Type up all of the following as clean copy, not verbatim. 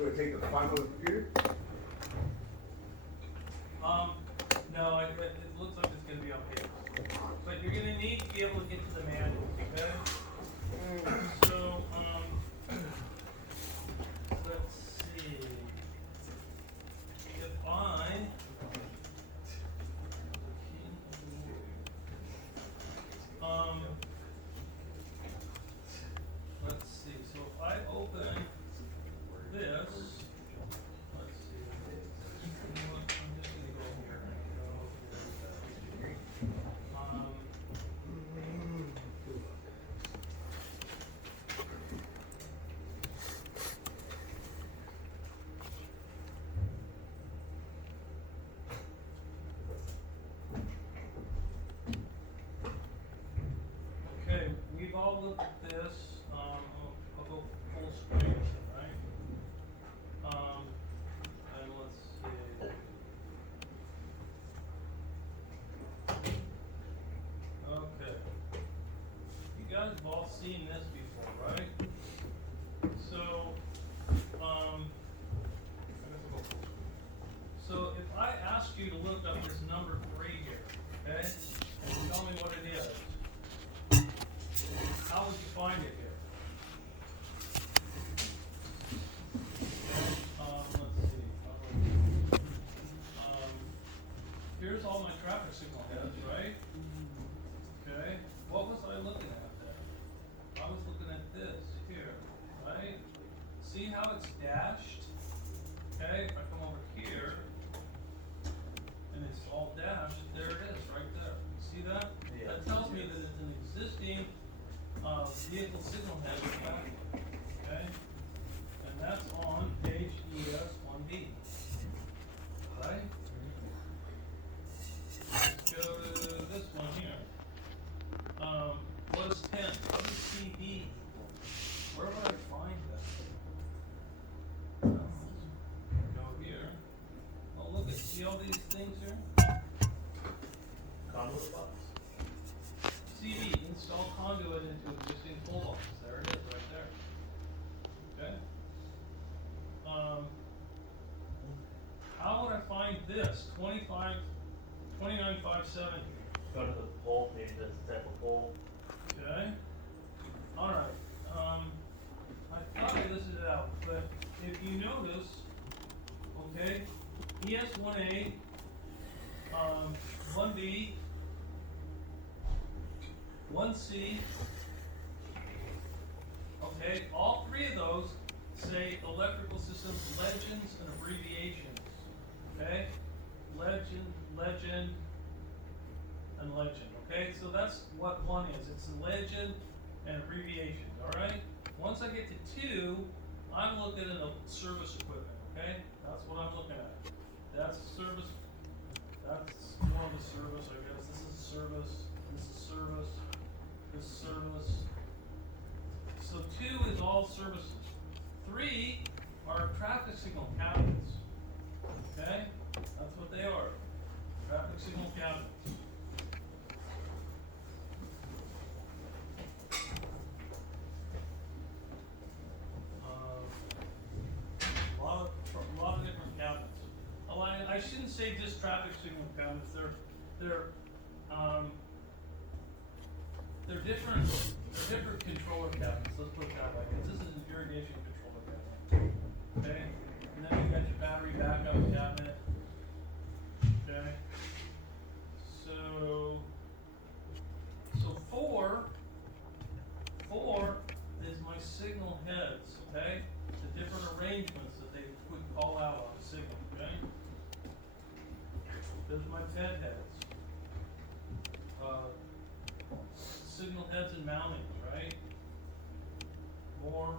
gonna take the file on the computer? No, it looks like it's gonna be on paper. But you're gonna need to be able to get to the manual, okay? So, let's see. If I let's see, so if I open this, let's see. You know what, I'm just gonna go here and go here. Okay, we've all looked at this, I'll go full screen, right? And let's see. Okay. You guys have all seen this before, right? So, so if I ask you to look up this number 3 here, okay? And you tell me what it is, how would you find it here? Let's see. Here's all my traffic signal heads, right? Okay. What was I looking at then? I was looking at this here, right? See how it's dashed? Okay, if I come over here, and it's all dashed, there it is, right there. See that? Yeah. That tells me that it's an existing vehicle signal head in the back, okay? And that's on page ES1B, right? Let's go to this one here. What is 10? What is CD? Where would I find that? Go here. Oh, look at, see all these things here? Conduit box. CD, install conduit into existing pole box. There it is, right there. Okay? How would I find this? 29570. Go to the pole, maybe that's the type of pole. Okay? Alright, I thought I listed it out, but if you notice, okay, ES1A, 1B, 1C, okay, all 3 of those say electrical systems legends and abbreviations, okay? Legend, and legend, okay? So that's what 1 is. It's a legend and abbreviations, alright? Once I get to 2, I'm looking at a service equipment, okay? That's what I'm looking at. That's service, that's more of a service, I guess. This is service, this is service, this is service. So 2 is all services. 3 are traffic signal cabinets, okay? That's what they are. Traffic signal cabinets. A lot of different cabinets. Oh, I shouldn't say just traffic signal cabinets. They're different controller cabinets. Let's put it that way. Because this is an irrigation controller cabinet. Okay, and then you got your battery backup cabinet. Okay, so 4 is my signal heads. Okay, the different arrangements that they would call out on the signal. Okay, those are my fed heads. Signal heads and mountings, right? 4,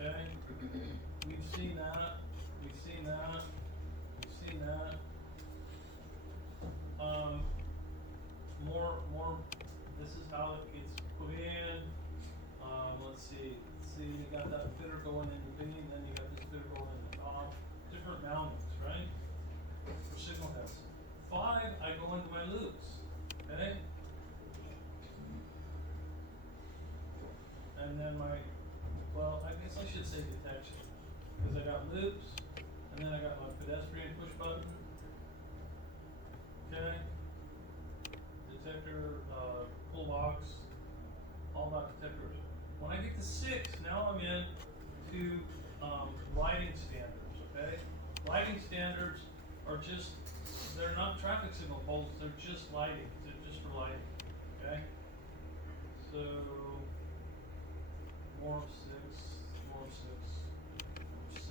okay? We've seen that, we've seen that, we've seen that. More, this is how it gets put in. Let's see, you got that fitter going in the beam, then you got this fitter going in the top. Different mountings, right? For signal heads. 5, I go into my loops, okay? And then well, I guess I should say detection. cause I got loops, and then I got my pedestrian push button. Okay? Detector, pull box, all about detectors. When I get to 6, now I'm in to, lighting standards, okay? Lighting standards are just, they're not traffic signal poles, they're just lighting, they're just for lighting, okay? So, more of 6, more of 6, more 6,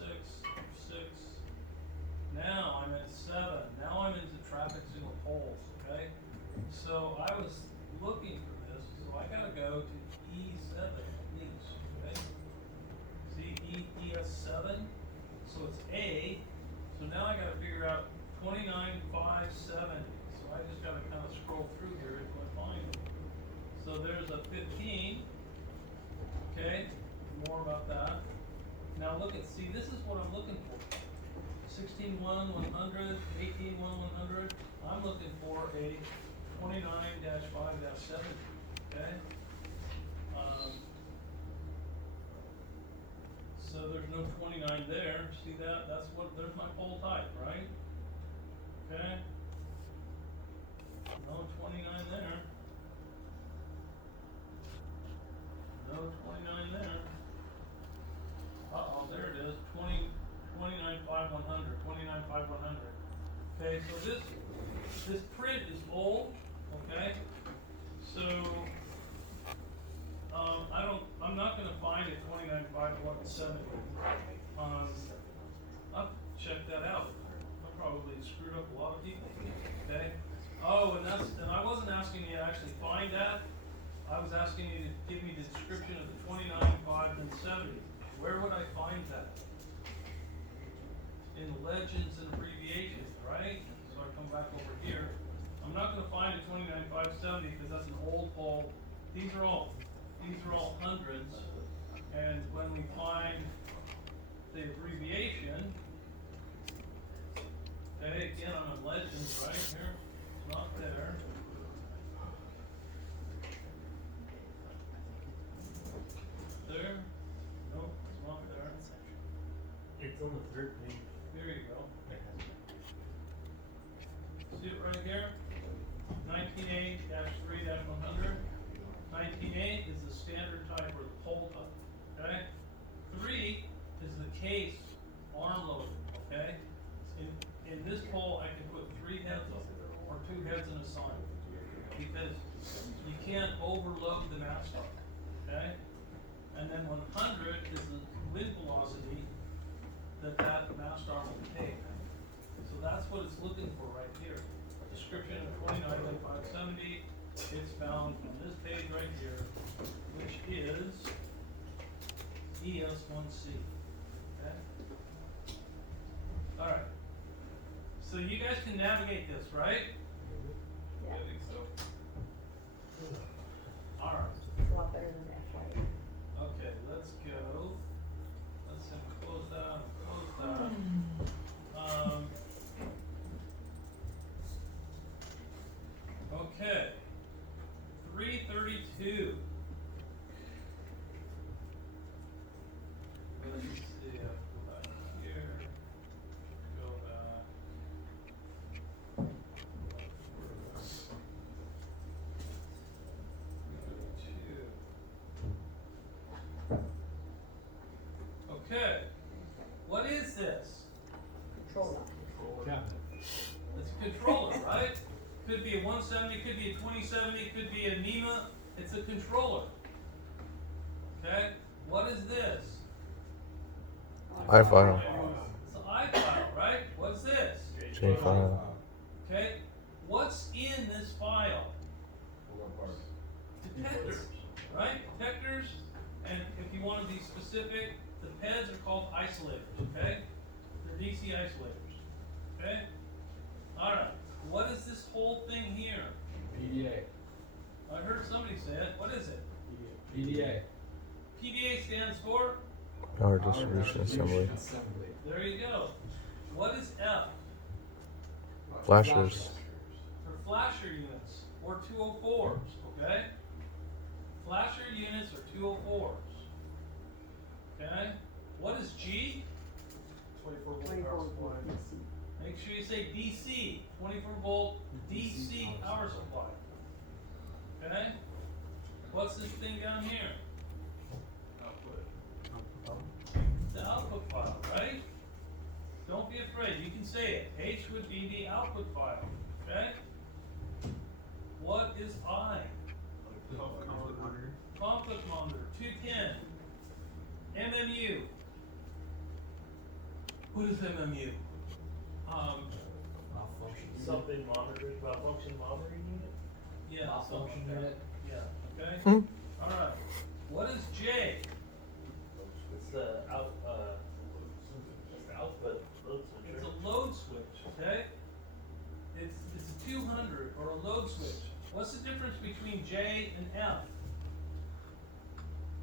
more 6. Now I'm at 7, now I'm into traffic signal poles, okay? So I was looking for this, so I gotta go to E7 niche, okay? See ES7, so it's A, so now I gotta figure out 29,570, so I just gotta kinda scroll through here until I find it. So there's a 15, okay, more about that. Now look at, see, this is what I'm looking for. 16.1, 100, 18.1, 100. I'm looking for a 29-5-70, okay? So there's no 29 there. See that? That's what, there's my pole type, right? Okay? No 29 there. No 29 there. Uh-oh, there it is. 29.5-100. 29.5-100. Okay, so this print is old, okay? So, I'm not gonna find a 29.5-170. I'll check that out. I probably screwed up a lot of people, okay? Oh, and I wasn't asking you to actually find that. I was asking you to give me the description of the 29.5-70. Where would I find that? In the legends and abbreviations, right? So I come back over here. I'm not gonna find a 29.570 because that's an old pole. These are all hundreds. And when we find the abbreviation, okay, again, I'm in legends right here. It's not there. There? Nope, it's not there. It's on the third page. There you go. See it right here? 19A-3-100. 19A is the standard type or the pole type, okay? 3 is the case arm loader, okay? In this pole, I can put 3 heads on it, or 2 heads in a sign, because you can't overload the mast arm, okay? And then 100 is the wind velocity that mast arm will take. So that's what it's looking for right here. A description of 29.570. It's found on this page right here, which is ES1C. Okay? Alright. So you guys can navigate this, right? Yeah. I think so. Alright. It's a lot better than that, right? Okay, let's go. Let's close that, close that. Okay. 332. Let's see, I'll go back here. Go back. Okay, what is this? Control line. It's a controller, right? Could be a 170, could be a 2070, could be a NEMA. It's a controller. Okay, what is this? iFile, It's an iFile, right? What's this? JFile, Okay, what's in this file? Detectors, right? Detectors, and if you want to be specific, the PEDs are called isolators, okay? They're DC isolators, okay? Alright, what is this whole thing here? PDA. I heard somebody say it, what is it? PDA. PDA stands for? Power Distribution Assembly, There you go. What is F? flashers, For flasher units, or 204s, okay? Flasher units are 204s. Okay? What is G? sure you say DC, 24 volt DC power supply. Okay? What's this thing down here? The output file, right? Don't be afraid, you can say it. H would be the output file, okay? What is I? Conflict monitor, 210. MMU. What is MMU? Something monitoring, malfunction monitoring unit? Yeah, Malfunction something like that. unit. Yeah, okay? Hmm. Alright. What is J? It's the output load switcher. It's a load switch, okay? It's a 200 or a load switch. What's the difference between J and F?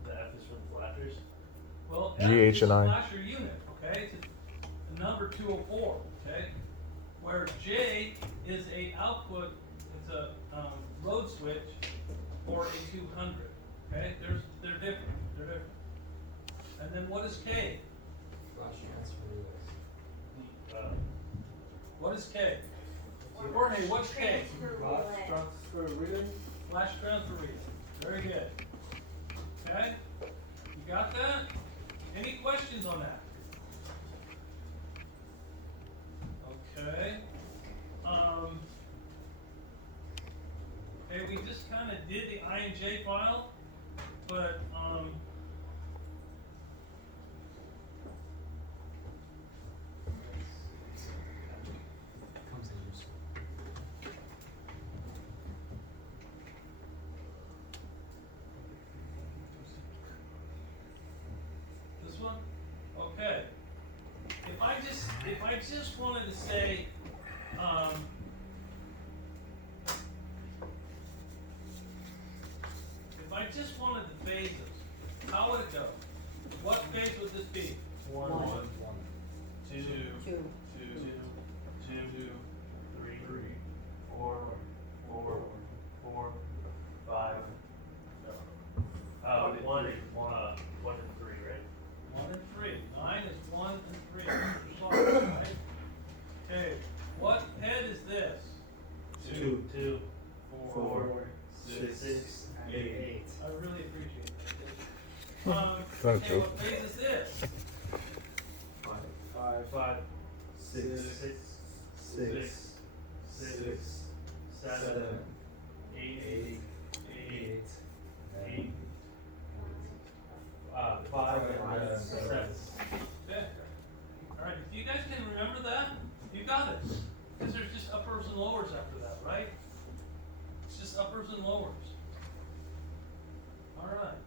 The F is for the flashers. Well, G, F H, is and a I. flasher unit, okay? It's a number 204, okay? Where J is a output, it's a load switch for a 200, okay? They're different, they're different. And then what is K? Flash transfer relays. What is K? Jorge, what's K? Transfer relay. Flash transfer relay. Very good. Okay? You got that? Any questions on that? Okay. Okay, we just kind of did the I and J file, but Comes in use. this one? Okay. If I just wanted to say, if I just wanted the phases, how would it go? What phase would this be? One, two, Two. two, three, four, five. One and three, right? 1 and 3. 9 is 1 and 3. Sorry, right? Okay, what head is this? Two, four, six, eight. I really appreciate that. Thank Okay, you. what phase is this? Five, Six. seven, eight, five, and seven. Okay. Alright, if you guys can remember that, you got it. Because there's just uppers and lowers after that, right? It's just uppers and lowers. Alright,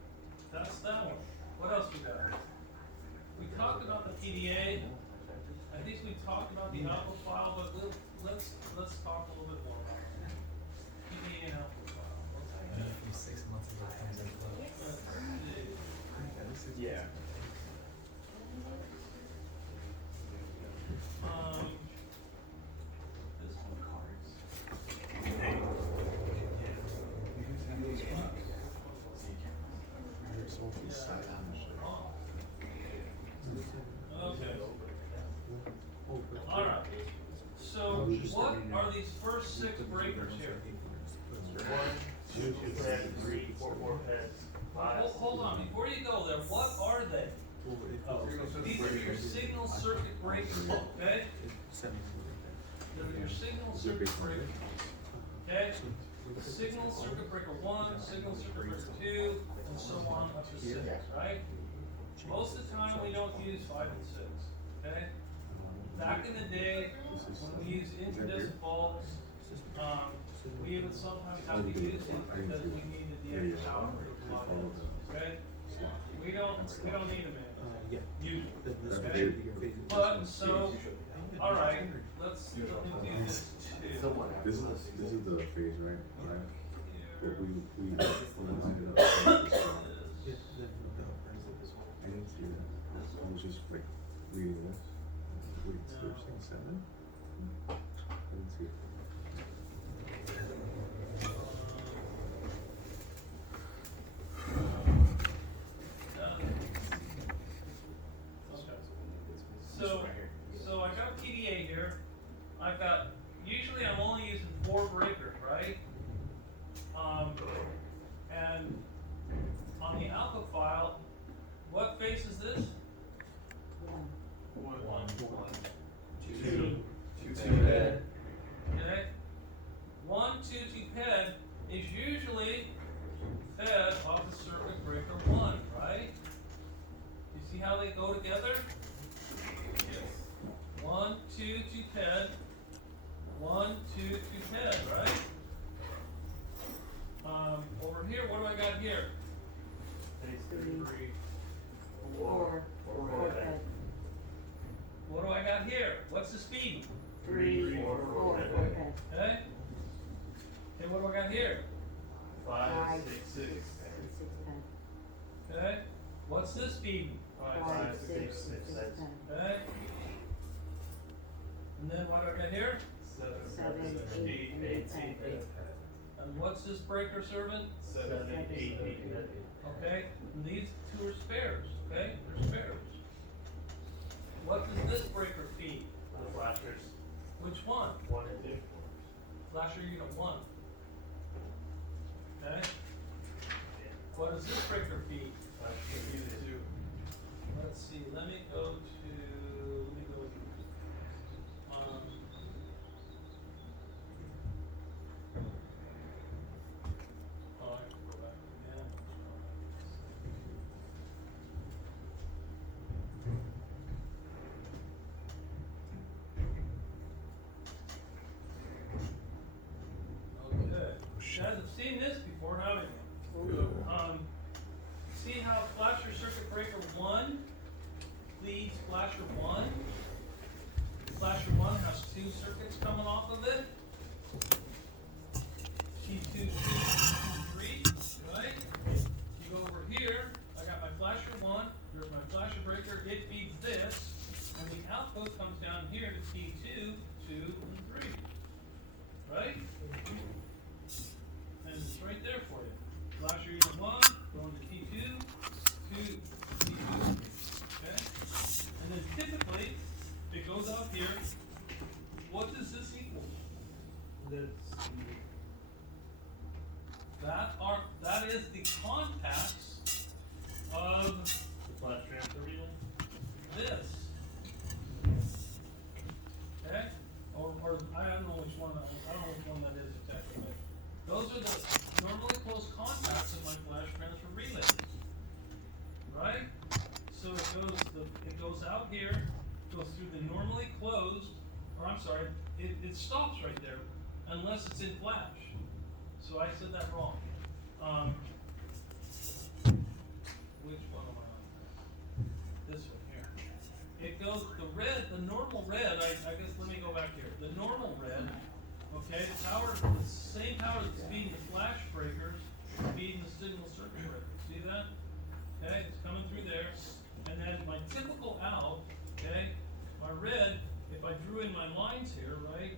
that's that one. What else we got? We talked about the PDA. I think we talked about the output file, but let's talk a little bit more about it. PDA and output file. From 6 months ago comes in flow. Let's see. Yeah. This one cards. Okay. Alright. So what are these first 6 breakers here? 1, 2, 3, 4, pens, 5. Hold on, before you go there, what are they? These are your signal circuit breakers, okay? They're your signal circuit breakers, okay? Signal circuit breaker 1, signal circuit breaker 2, and so on up to 6, right? Most of the time we don't use 5 and 6, okay? Back in the day, when we used incandescent bulbs, we would sometimes have to use it because we needed the extra power for the plug okay? We don't need them in. Okay? But, so, alright, let me do this too. This is the phase, right? Right. But we lined it up. I didn't see that. I was just like reading this. Wait, so you're saying 7? I didn't see it. So I got PDA here, phase is this? One. Two. Two head. Okay? 1, 2, 2 ped is usually fed off of circuit breaker 1, right? You see how they go together? Yes. 1, 2, 2 ped. 1, 2, 2 ped, right? Over here, what do I got here? Phase three. Four head. What do I got here? What's the speed? Three, four head. Okay? Okay, what do I got here? Five, six. head. Okay? What's this speed? Five, six, heads. Okay? And then what do I got here? Seven, eight, Eight. And what's this breaker servant? Seven, eight head. Okay? And these two are spares, okay? They're spares. What does this breaker feed? The flashers, Which one? 1 and 2. Flasher unit 1. Okay? What does this breaker feed? Flasher unit 2. Let's see, let me go oh, I can go back again. Okay, you guys have seen this before, haven't you? See how flasher circuit breaker 1 leads flasher 1? Flasher 1 has 2 circuits coming off of it. T2, T3, right? You go over here, I got my flasher 1, there's my flasher breaker, it feeds this, and the output comes down here to T2, 2, and 3. Right? And it's right there for you. Flasher unit 1, going to T2, 2, T2, okay? And then typically, it goes out here. What does this equal? That is the contacts of The flash transfer relay. this. Okay? Or I don't know which one that is exactly, but those are the normally closed contacts of my flash transfer relay. Right? So it goes out here, goes through the normally closed, or I'm sorry, it stops right there unless it's in flash. So I said that wrong. Which one am I on? This one here. It goes, the normal red, I guess, let me go back here. The normal red, okay, the same power that's feeding the flash breakers, feeding the signal circuit breaker. See that? Okay, it's coming through there. And then my typical out, okay, my red, if I drew in my lines here, right?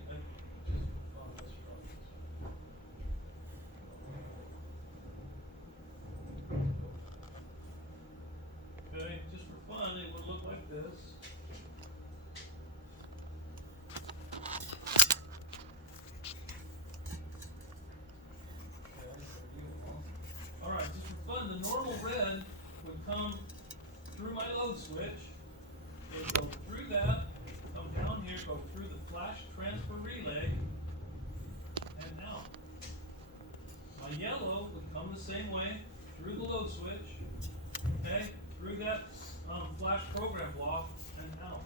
Okay, just for fun, it would look like this. Alright, just for fun, the normal red would come through my load switch. It'd go through that, come down here, go through the flash transfer relay, and out. My yellow would come the same way, through the load switch, okay, through that flash program block, and out.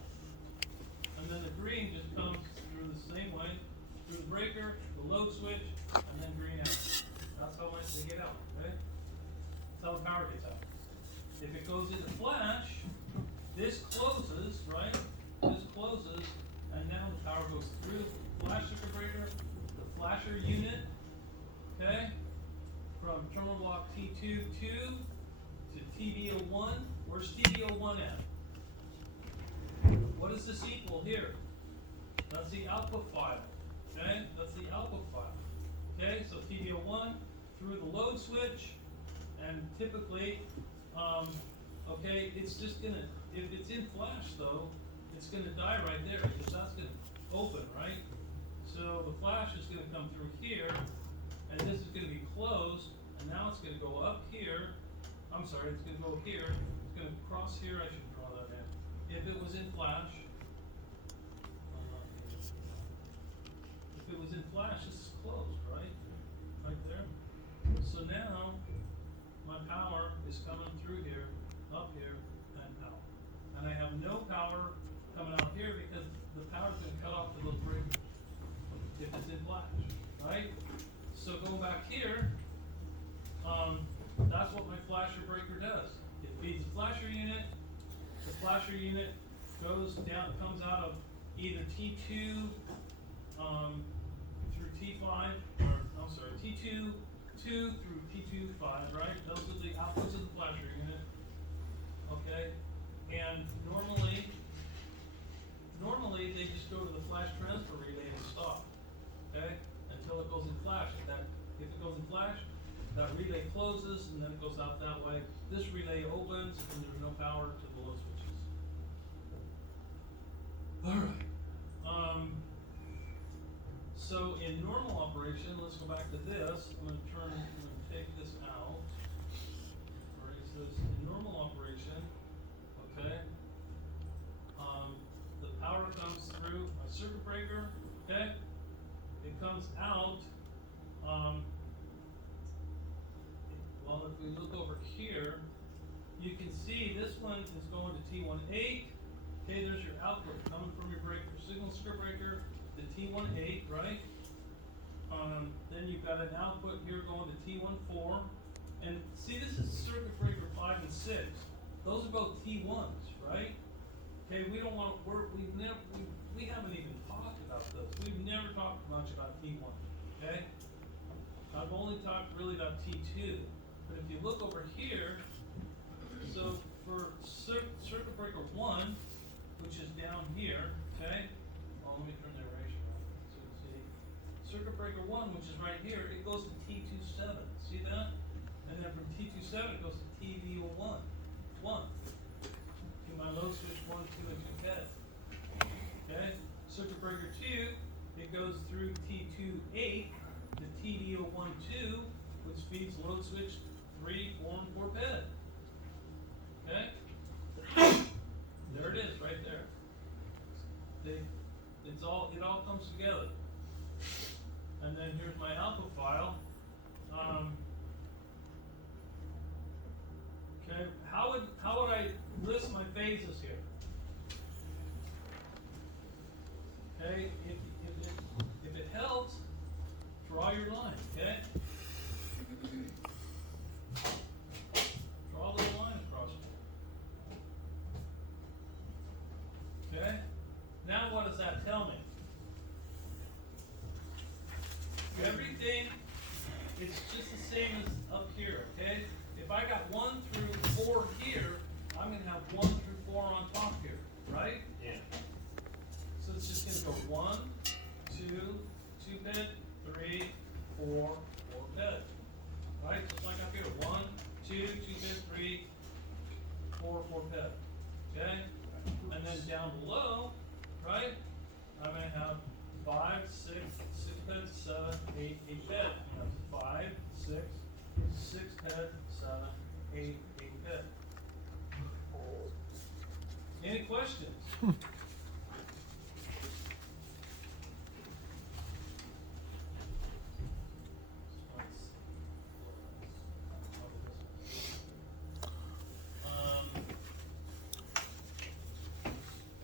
And then the green just comes through the same way, through the breaker, the load switch, and then green out. That's how much they get out, okay? That's how the power gets out. If it goes into flash, this closes, right? This closes, and now the power goes through the flash circuit breaker, the flasher unit, okay? From terminal block T2 2 to TBO1. Where's TBO1 at? What does this equal here? That's the output file, okay? That's the output file, okay? So TBO1 through the load switch, and typically, okay, it's just gonna, if it's in flash though, it's gonna die right there, because that's gonna open, right? So the flash is gonna come through here, and this is gonna be closed, and now it's gonna go up here, I'm sorry, it's gonna go here, it's gonna cross was in flash, if it was in flash, this is closed, right? Right there. So now, my power is coming through here, up here, and out. And I have no power coming out here because the power's been cut off to those breakers, if it's in flash, right? So going back here, that's what my flasher breaker does. It feeds the flasher unit. The flasher unit goes down, comes out of either T2 through T5, or I'm sorry, T2 through T2 5, right? Those are the outputs of the flasher unit. Okay, and normally they just go to the flash transfer relay and stop. Okay, until it goes in flash. If it goes in flash, that relay closes and then it goes out that way. This relay opens and there's no power to the load switches. Alright. So in normal operation, let's go back to this. I'm gonna take this out. Erase this. In normal operation, okay. The power comes through my circuit breaker, okay? It comes out, well, if we look over here, you can see this one is going to T18. Okay, there's your output coming from your breaker, signal circuit breaker, the T18, right? Then you've got an output here going to T14. And see, this is circuit breaker 5 and 6. Those are both T1s, right? Okay, we don't want to work, we haven't even talked about those. We've never talked much about T1, okay? I've only talked really about T2. But if you look over here, so for circuit breaker 1, which is down here, okay? Well, let me turn the erasure on so you can see. Circuit breaker 1, which is right here, it goes to T27. See that? And then from T27 it goes to TVO1. To my load switch 1, 2, and 2 head. Okay? Circuit breaker 2, it goes through T28 to TDO1, 2, which feeds load switch 3, 4, and 4 ped. Okay? There it is, right there. It all comes together. And then here's my output file. Okay, how would I list my phases here? Okay, if it helps, draw your line, okay? Draw a little line across it. Okay? Now what does that tell me? Everything, it's just the same as up here, okay? If I got 1 through 4 here, I'm gonna have 1 through 4 on top here, right? Yeah. So it's just gonna go 1, 2, 2 ped, 3, 4, 4 ped. Right? Just like up here, 1, 2, 2 ped, 3, 4, 4 ped. Okay? And then down below, right? I'm gonna have 5, 6, 6 ped, 7, 8, 8 ped. 5, 6, 6 ped, 7, 8, 8 ped. Any questions?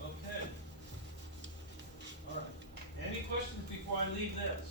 Okay. All right. Any questions before I leave this?